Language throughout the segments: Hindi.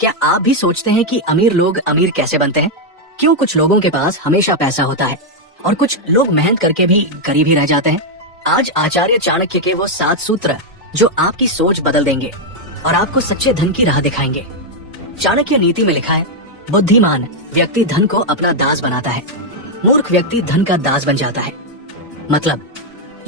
क्या आप भी सोचते हैं कि अमीर लोग अमीर कैसे बनते हैं? क्यों कुछ लोगों के पास हमेशा पैसा होता है और कुछ लोग मेहनत करके भी गरीब ही रह जाते हैं? आज आचार्य चाणक्य के वो 7 सूत्र जो आपकी सोच बदल देंगे और आपको सच्चे धन की राह दिखाएंगे। चाणक्य नीति में लिखा है, बुद्धिमान व्यक्ति धन को अपना दास बनाता है, मूर्ख व्यक्ति धन का दास बन जाता है। मतलब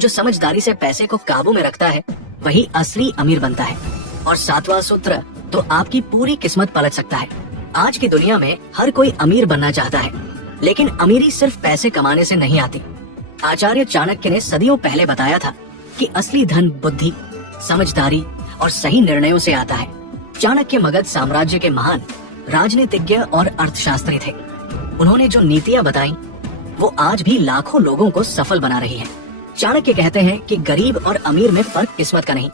जो समझदारी से पैसे को काबू में रखता है वही असली अमीर बनता है। और 7वां सूत्र तो आपकी पूरी किस्मत पलट सकता है। आज की दुनिया में हर कोई अमीर बनना चाहता है, लेकिन अमीरी सिर्फ पैसे कमाने से नहीं आती। आचार्य चाणक्य ने सदियों पहले बताया था कि असली धन बुद्धि, समझदारी और सही निर्णयों से आता है। चाणक्य मगध साम्राज्य के महान राजनीतिज्ञ और अर्थशास्त्री थे। उन्होंने जो नीतियां बताई वो आज भी लाखों लोगों को सफल बना रही है। चाणक्य कहते हैं कि गरीब और अमीर में फर्क किस्मत का नहीं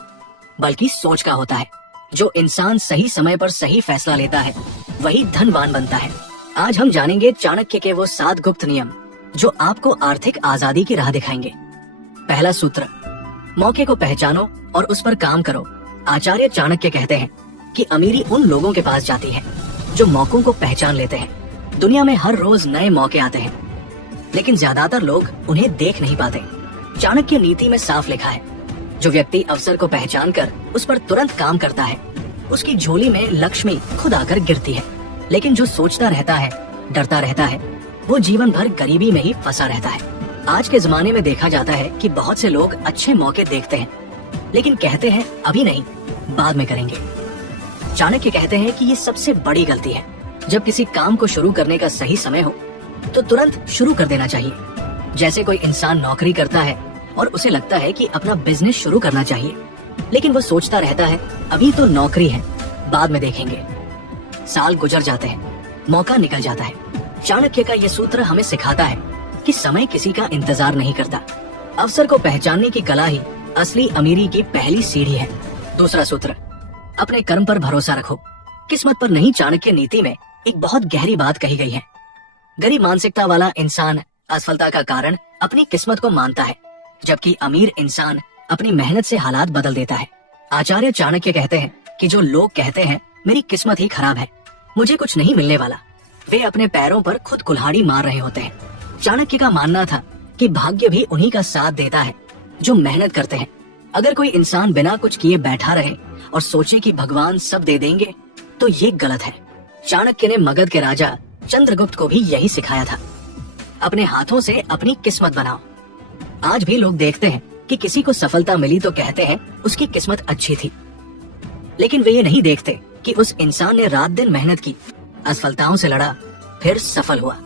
बल्कि सोच का होता है। जो इंसान सही समय पर सही फैसला लेता है वही धनवान बनता है। आज हम जानेंगे चाणक्य के वो 7 गुप्त नियम जो आपको आर्थिक आजादी की राह दिखाएंगे। पहला सूत्र, मौके को पहचानो और उस पर काम करो। आचार्य चाणक्य कहते हैं कि अमीरी उन लोगों के पास जाती है जो मौकों को पहचान लेते हैं। दुनिया में हर रोज नए मौके आते हैं, लेकिन ज्यादातर लोग उन्हें देख नहीं पाते। चाणक्य नीति में साफ लिखा है, जो व्यक्ति अवसर को पहचान कर उस पर तुरंत काम करता है उसकी झोली में लक्ष्मी खुद आकर गिरती है। लेकिन जो सोचता रहता है, डरता रहता है, वो जीवन भर गरीबी में ही फंसा रहता है। आज के जमाने में देखा जाता है कि बहुत से लोग अच्छे मौके देखते हैं लेकिन कहते हैं अभी नहीं, बाद में करेंगे। चाणक्य कहते हैं कि ये सबसे बड़ी गलती है। जब किसी काम को शुरू करने का सही समय हो तो तुरंत शुरू कर देना चाहिए। जैसे कोई इंसान नौकरी करता है और उसे लगता है कि अपना बिजनेस शुरू करना चाहिए, लेकिन वो सोचता रहता है अभी तो नौकरी है, बाद में देखेंगे। साल गुजर जाते हैं, मौका निकल जाता है। चाणक्य का ये सूत्र हमें सिखाता है कि समय किसी का इंतजार नहीं करता। अवसर को पहचानने की कला ही असली अमीरी की पहली सीढ़ी है। दूसरा सूत्र, अपने कर्म पर भरोसा रखो, किस्मत पर नहीं। चाणक्य नीति में एक बहुत गहरी बात कही गई है। गरीब मानसिकता वाला इंसान असफलता का कारण अपनी किस्मत को मानता है, जबकि अमीर इंसान अपनी मेहनत से हालात बदल देता है। आचार्य चाणक्य कहते हैं कि जो लोग कहते हैं मेरी किस्मत ही खराब है, मुझे कुछ नहीं मिलने वाला, वे अपने पैरों पर खुद कुल्हाड़ी मार रहे होते हैं। चाणक्य का मानना था कि भाग्य भी उन्हीं का साथ देता है जो मेहनत करते हैं। अगर कोई इंसान बिना कुछ किए बैठा रहे और सोचे कि भगवान सब दे देंगे तो ये गलत है। चाणक्य ने मगध के राजा चंद्रगुप्त को भी यही सिखाया था, अपने हाथों से अपनी किस्मत बनाओ। आज भी लोग देखते हैं कि किसी को सफलता मिली तो कहते हैं उसकी किस्मत अच्छी थी, लेकिन वे ये नहीं देखते कि उस इंसान ने रात दिन मेहनत की, असफलताओं से लड़ा, फिर सफल हुआ।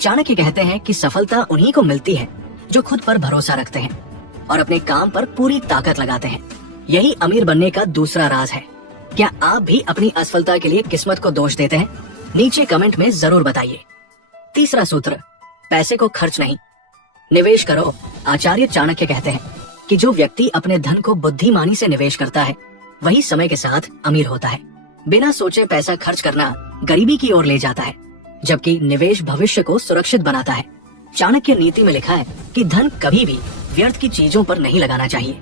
चाणक्य कहते हैं कि सफलता उन्हीं को मिलती है जो खुद पर भरोसा रखते हैं और अपने काम पर पूरी ताकत लगाते हैं। यही अमीर बनने का दूसरा राज है। क्या आप भी अपनी असफलता के लिए किस्मत को दोष देते हैं? नीचे कमेंट में जरूर बताइए। तीसरा सूत्र, पैसे को खर्च नहीं, निवेश करो। आचार्य चाणक्य कहते हैं कि जो व्यक्ति अपने धन को बुद्धिमानी से निवेश करता है वही समय के साथ अमीर होता है। बिना सोचे पैसा खर्च करना गरीबी की ओर ले जाता है, जबकि निवेश भविष्य को सुरक्षित बनाता है। चाणक्य नीति में लिखा है कि धन कभी भी व्यर्थ की चीजों पर नहीं लगाना चाहिए।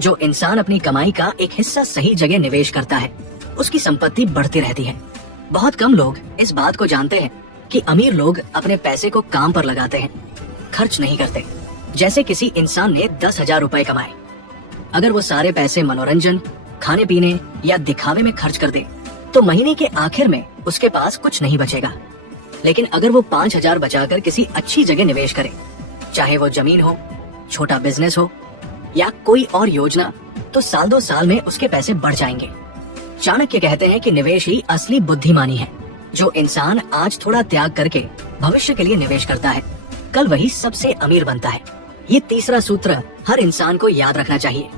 जो इंसान अपनी कमाई का एक हिस्सा सही जगह निवेश करता है उसकी संपत्ति बढ़ती रहती है। बहुत कम लोग इस बात को जानते हैं कि अमीर लोग अपने पैसे को काम पर लगाते हैं, खर्च नहीं करते। जैसे किसी इंसान ने 10,000 रुपए कमाए, अगर वो सारे पैसे मनोरंजन, खाने पीने या दिखावे में खर्च कर दे तो महीने के आखिर में उसके पास कुछ नहीं बचेगा। लेकिन अगर वो 5,000 बचाकर किसी अच्छी जगह निवेश करे, चाहे वो जमीन हो, छोटा बिजनेस हो या कोई और योजना, तो साल 2 साल में उसके पैसे बढ़ जाएंगे। चाणक्य कहते हैं कि निवेश ही असली बुद्धिमानी है। जो इंसान आज थोड़ा त्याग करके भविष्य के लिए निवेश करता है, कल वही सबसे अमीर बनता है। ये तीसरा सूत्र हर इंसान को याद रखना चाहिए।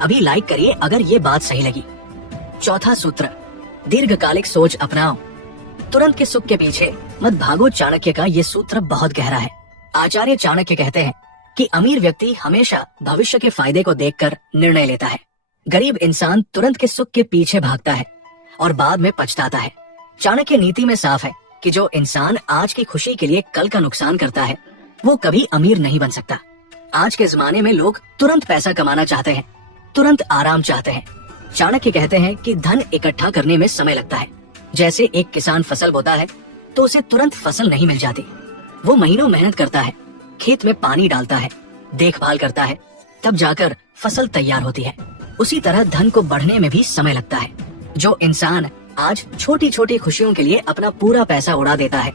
अभी लाइक करिए अगर ये बात सही लगी। चौथा सूत्र, दीर्घकालिक सोच अपनाओ, तुरंत के सुख के पीछे मत भागो। चाणक्य का ये सूत्र बहुत गहरा है। आचार्य चाणक्य कहते हैं कि अमीर व्यक्ति हमेशा भविष्य के फायदे को देखकर निर्णय लेता है। गरीब इंसान तुरंत के सुख के पीछे भागता है और बाद में पछताता है। चाणक्य नीति में साफ है कि जो इंसान आज की खुशी के लिए कल का नुकसान करता है वो कभी अमीर नहीं बन सकता। आज के जमाने में लोग तुरंत पैसा कमाना चाहते हैं, तुरंत आराम चाहते हैं। चाणक्य कहते हैं कि धन इकट्ठा करने में समय लगता है, जैसे एक किसान फसल बोता है तो उसे तुरंत फसल नहीं मिल जाती। वो महीनों मेहनत करता है, खेत में पानी डालता है, देखभाल करता है, तब जाकर फसल तैयार होती है। उसी तरह धन को बढ़ने में भी समय लगता है। जो इंसान आज छोटी छोटी खुशियों के लिए अपना पूरा पैसा उड़ा देता है,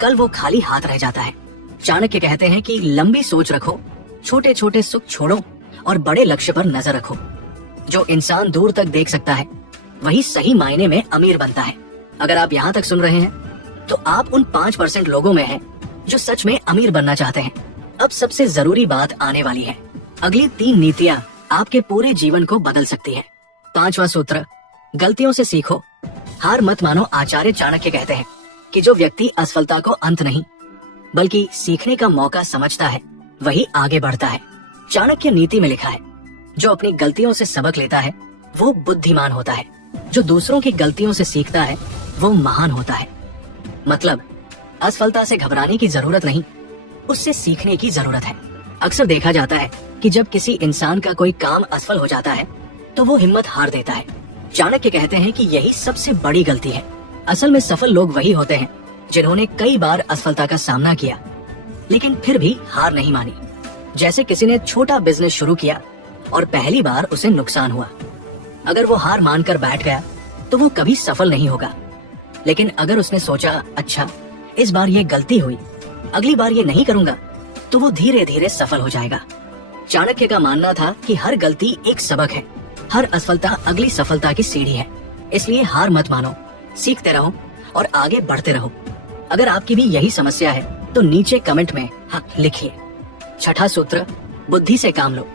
कल वो खाली हाथ रह जाता है। चाणक्य कहते हैं कि लंबी सोच रखो, छोटे छोटे सुख छोड़ो और बड़े लक्ष्य पर नजर रखो। जो इंसान दूर तक देख सकता है वही सही मायने में अमीर बनता है। अगर आप यहाँ तक सुन रहे हैं तो आप उन 5% लोगों में हैं जो सच में अमीर बनना चाहते हैं। अब सबसे जरूरी बात आने वाली है। अगली 3 नीतियाँ आपके पूरे जीवन को बदल सकती है। 5वां सूत्र, गलतियों से सीखो, हार मत मानो। आचार्य चाणक्य कहते हैं कि जो व्यक्ति असफलता को अंत नहीं बल्कि सीखने का मौका समझता है वही आगे बढ़ता है। चाणक्य नीति में लिखा है, जो अपनी गलतियों से सबक लेता है वो बुद्धिमान होता है, जो दूसरों की गलतियों से सीखता है वो महान होता है। मतलब असफलता से घबराने की जरूरत नहीं, उससे सीखने की जरूरत है। अक्सर देखा जाता है कि जब किसी इंसान का कोई काम असफल हो जाता है तो वो हिम्मत हार देता है। चाणक्य कहते हैं कि यही सबसे बड़ी गलती है। असल में सफल लोग वही होते हैं जिन्होंने कई बार असफलता का सामना किया लेकिन फिर भी हार नहीं मानी। जैसे किसी ने छोटा बिजनेस शुरू किया और पहली बार उसे नुकसान हुआ। अगर वो हार मानकर बैठ गया तो वो कभी सफल नहीं होगा। लेकिन अगर उसने सोचा, अच्छा इस बार ये गलती हुई, अगली बार ये नहीं करूंगा, तो वो धीरे धीरे सफल हो जाएगा। चाणक्य का मानना था कि हर गलती एक सबक है, हर असफलता अगली सफलता की सीढ़ी है। इसलिए हार मत मानो, सीखते रहो और आगे बढ़ते रहो। अगर आपकी भी यही समस्या है तो नीचे कमेंट में हाँ लिखिए। 6ठा सूत्र, बुद्धि से काम लो,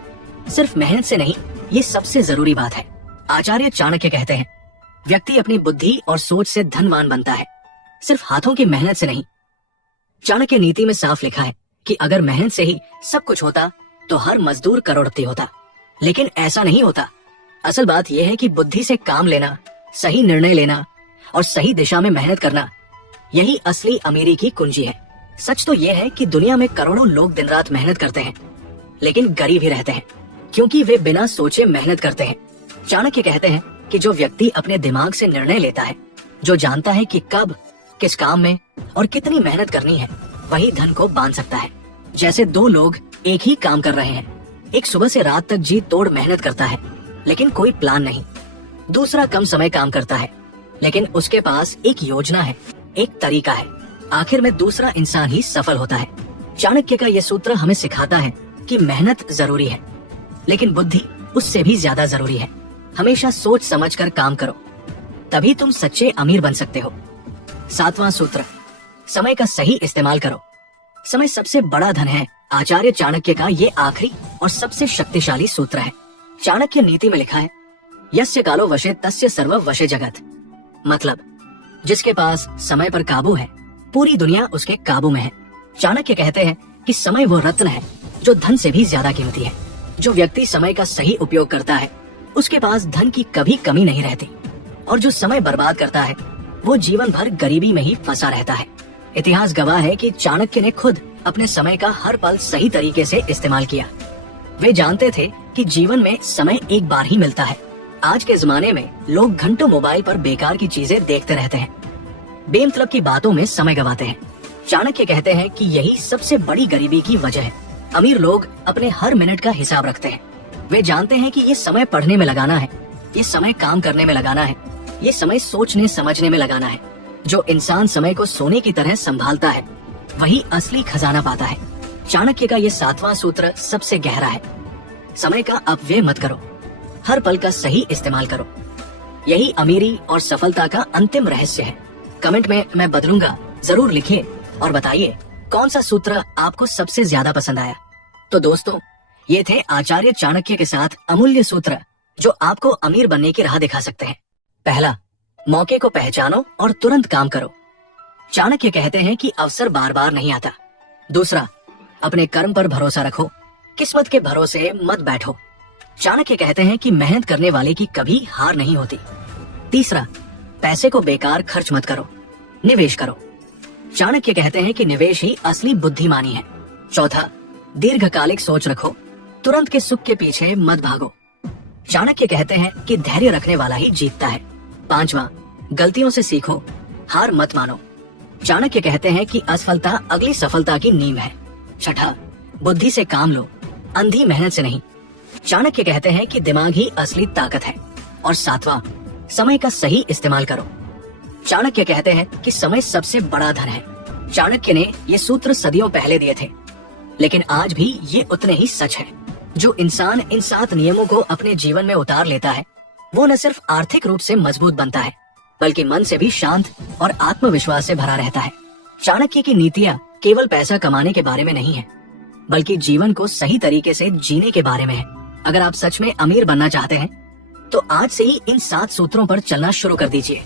सिर्फ मेहनत से नहीं, ये सबसे जरूरी बात है। आचार्य चाणक्य कहते हैं, व्यक्ति अपनी बुद्धि और सोच से धनवान बनता है, सिर्फ हाथों की मेहनत से नहीं। चाणक्य नीति में साफ लिखा है कि अगर मेहनत से ही सब कुछ होता तो हर मजदूर करोड़पति होता, लेकिन ऐसा नहीं होता। असल बात यह है कि बुद्धि से काम लेना, सही निर्णय लेना और सही दिशा में मेहनत करना, यही असली अमीरी की कुंजी है। सच तो यह है कि दुनिया में करोड़ों लोग दिन रात मेहनत करते हैं लेकिन गरीब ही रहते हैं, क्योंकि वे बिना सोचे मेहनत करते हैं। चाणक्य कहते हैं कि जो व्यक्ति अपने दिमाग से निर्णय लेता है, जो जानता है कि कब, किस काम में और कितनी मेहनत करनी है, वही धन को बांध सकता है। जैसे 2 लोग एक ही काम कर रहे हैं, एक सुबह से रात तक जी तोड़ मेहनत करता है लेकिन कोई प्लान नहीं। दूसरा कम समय काम करता है लेकिन उसके पास एक योजना है, एक तरीका है। आखिर में दूसरा इंसान ही सफल होता है। चाणक्य का यह सूत्र हमें सिखाता है कि मेहनत जरूरी है लेकिन बुद्धि उससे भी ज्यादा जरूरी है। हमेशा सोच समझकर काम करो, तभी तुम सच्चे अमीर बन सकते हो। 7वां सूत्र, समय का सही इस्तेमाल करो। समय सबसे बड़ा धन है। आचार्य चाणक्य का ये आखिरी और सबसे शक्तिशाली सूत्र है। चाणक्य नीति में लिखा है, यस्य कालो वशे तस्य सर्व वशे जगत। मतलब जिसके पास समय पर काबू है, पूरी दुनिया उसके काबू में है। चाणक्य कहते हैं कि समय वो रत्न है जो धन से भी ज्यादा कीमती है। जो व्यक्ति समय का सही उपयोग करता है उसके पास धन की कभी कमी नहीं रहती, और जो समय बर्बाद करता है वो जीवन भर गरीबी में ही फंसा रहता है। इतिहास गवाह है कि चाणक्य ने खुद अपने समय का हर पल सही तरीके से इस्तेमाल किया। वे जानते थे कि जीवन में समय एक बार ही मिलता है। आज के जमाने में लोग घंटों मोबाइल पर बेकार की चीजें देखते रहते हैं, बेमतलब की बातों में समय गवाते हैं। चाणक्य कहते हैं कि यही सबसे बड़ी गरीबी की वजह है। अमीर लोग अपने हर मिनट का हिसाब रखते हैं। वे जानते हैं कि ये समय पढ़ने में लगाना है, ये समय काम करने में लगाना है, ये समय सोचने समझने में लगाना है। जो इंसान समय को सोने की तरह संभालता है वही असली खजाना पाता है। चाणक्य का ये 7वां सूत्र सबसे गहरा है। समय का अपव्यय मत करो, हर पल का सही इस्तेमाल करो। यही अमीरी और सफलता का अंतिम रहस्य है। कमेंट में मैं बदलूंगा जरूर लिखिए और बताइए कौन सा सूत्र आपको सबसे ज्यादा पसंद आया। तो दोस्तों, ये थे आचार्य चाणक्य के 7 अमूल्य सूत्र जो आपको अमीर बनने की राह दिखा सकते हैं। पहला, मौके को पहचानो और तुरंत काम करो। चाणक्य कहते हैं कि अवसर बार बार नहीं आता। दूसरा, अपने कर्म पर भरोसा रखो, किस्मत के भरोसे मत बैठो। चाणक्य कहते हैं कि मेहनत करने वाले की कभी हार नहीं होती। तीसरा, पैसे को बेकार खर्च मत करो, निवेश करो। चाणक्य कहते हैं कि निवेश ही असली बुद्धिमानी है। चौथा, दीर्घकालिक सोच रखो, तुरंत के सुख के पीछे मत भागो। चाणक्य कहते हैं कि धैर्य रखने वाला ही जीतता है। 5वां, गलतियों से सीखो, हार मत मानो। चाणक्य कहते हैं कि असफलता अगली सफलता की नींव है। छठा, बुद्धि से काम लो, अंधी मेहनत से नहीं। चाणक्य कहते हैं कि दिमाग ही असली ताकत है। और सातवां, समय का सही इस्तेमाल करो। चाणक्य कहते हैं कि समय सबसे बड़ा धन है। चाणक्य ने ये सूत्र सदियों पहले दिए थे, लेकिन आज भी ये उतने ही सच है। जो इंसान इन 7 नियमों को अपने जीवन में उतार लेता है, वो न सिर्फ आर्थिक रूप से मजबूत बनता है, बल्कि मन से भी शांत और आत्मविश्वास से भरा रहता है। चाणक्य की नीतियाँ केवल पैसा कमाने के बारे में नहीं है, बल्कि जीवन को सही तरीके से जीने के बारे में है। अगर आप सच में अमीर बनना चाहते हैं, तो आज से ही इन 7 सूत्रों पर चलना शुरू कर दीजिए।